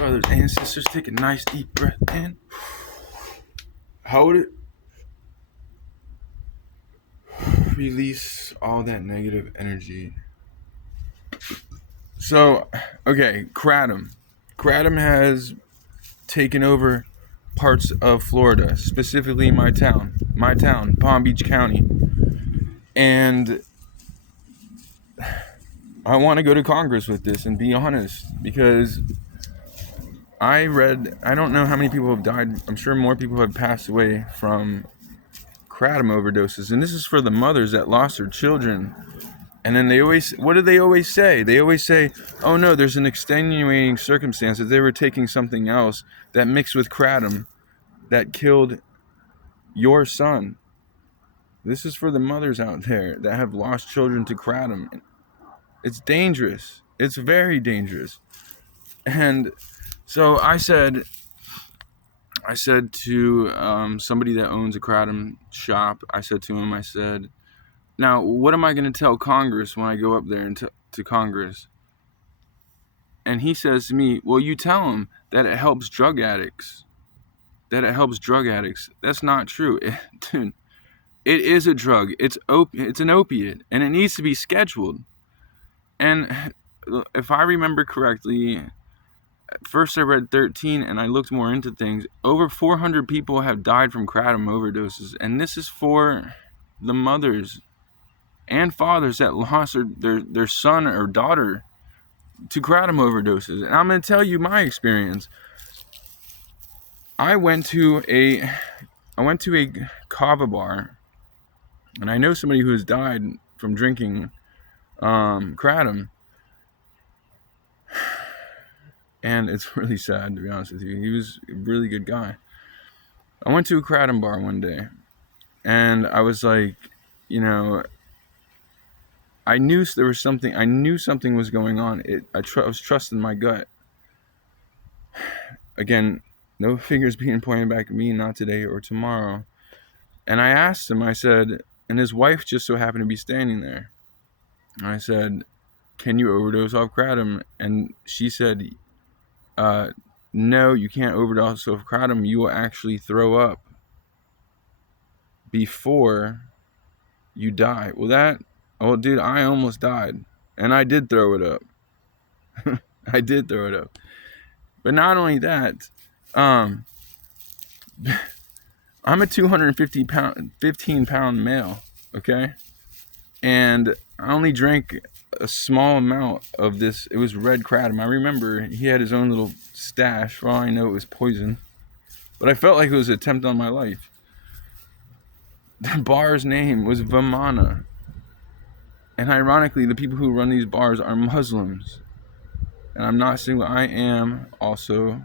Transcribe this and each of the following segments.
brothers and sisters, take a nice deep breath in. Hold it. Release all that negative energy. So, okay, Kratom. Kratom has taken over parts of Florida, specifically my town, Palm Beach County. And I want to go to Congress with this and be honest, because I don't know how many people have died. I'm sure more people have passed away from Kratom overdoses. And this is for the mothers that lost their children. And then what do they always say? They always say, oh no, there's an extenuating circumstance that they were taking something else that mixed with Kratom that killed your son. This is for the mothers out there that have lost children to Kratom. It's dangerous. It's very dangerous. And so I said to somebody that owns a Kratom shop, I said to him, I said, now, what am I going to tell Congress when I go up there and to Congress? And he says to me, well, you tell them that it helps drug addicts. That's not true. Dude, it is a drug. It's an opiate, and it needs to be scheduled. And if I remember correctly, at first I read 13 and I looked more into things. Over 400 people have died from Kratom overdoses. And this is for the mothers and fathers that lost their son or daughter to Kratom overdoses. And I'm going to tell you my experience. I went to a kava bar, and I know somebody who has died from drinking Kratom. And it's really sad, to be honest with you. He was a really good guy. I went to a Kratom bar one day, and I was like, I knew there was something. I knew something was going on. I was trusting my gut. Again, no fingers being pointed back at me, not today or tomorrow. And I asked him, I said, and his wife just so happened to be standing there. And I said, can you overdose off Kratom? And she said, no, you can't overdose off Kratom. You will actually throw up before you die. Oh, dude, I almost died. And I did throw it up. But not only that, I'm a 15 pound male, okay? And I only drank a small amount of this. It was red Kratom. I remember he had his own little stash. For all I know, it was poison. But I felt like it was an attempt on my life. The bar's name was Vimana. And ironically, the people who run these bars are Muslims. And I'm not single. I am also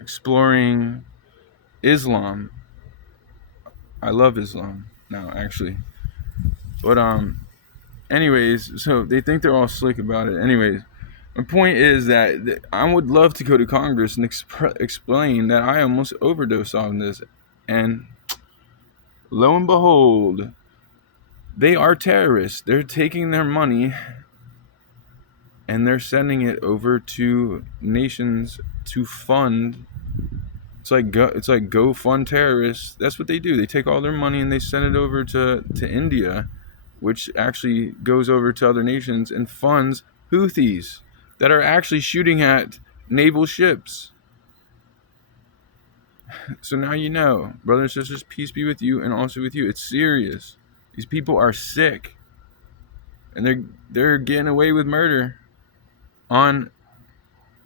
exploring Islam. I love Islam now, actually. But anyways, so they think they're all slick about it. Anyways, my point is that I would love to go to Congress and explain that I almost overdosed on this. And lo and behold, they are terrorists. They're taking their money and they're sending it over to nations to fund. It's like go fund terrorists. That's what they do. They take all their money and they send it over to India, which actually goes over to other nations and funds Houthis that are actually shooting at naval ships. So now you know, brothers and sisters, peace be with you and also with you. It's serious. These people are sick, and they're getting away with murder on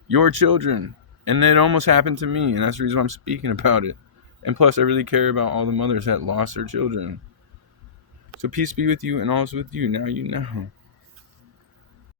your children. And it almost happened to me, and that's the reason why I'm speaking about it. And plus, I really care about all the mothers that lost their children. So peace be with you and also with you. Now you know.